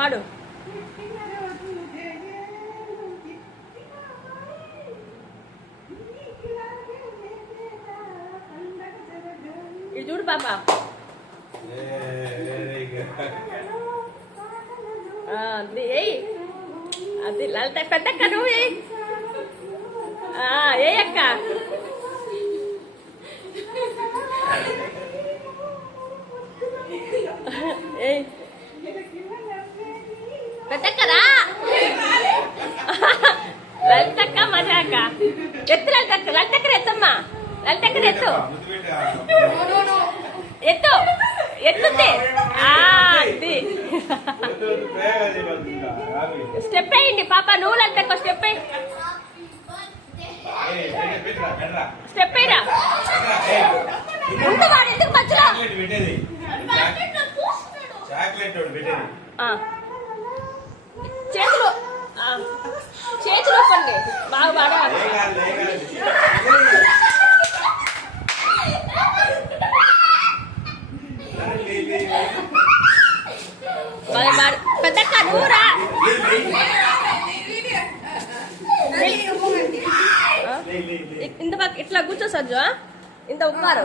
పాడు. ఇది చూడు పాప. అది అది లలిత పెద్దక్క నువ్వు ఏ అక్క పెద్దక్కరా లలితక్క మజాక ఎత్తు లలితక్క లలితక్కర ఎత్తమ్మా లలితక్కర ఎత్తు ఎత్తు ఎత్తుంది అది స్టెప్ వేయండి పాప నువ్వు లలితక్క స్టెప్ వేయి స్టెప్ వేయరా ముందు వాడు ఎందుకు మధ్యలో చేతులు చేతులు పండి బాగా పాడవాలి పెద్దక్క నువ్వురా ఇంత ఇట్లా కూర్చో సజ్జు ఇంత ఉప్పారు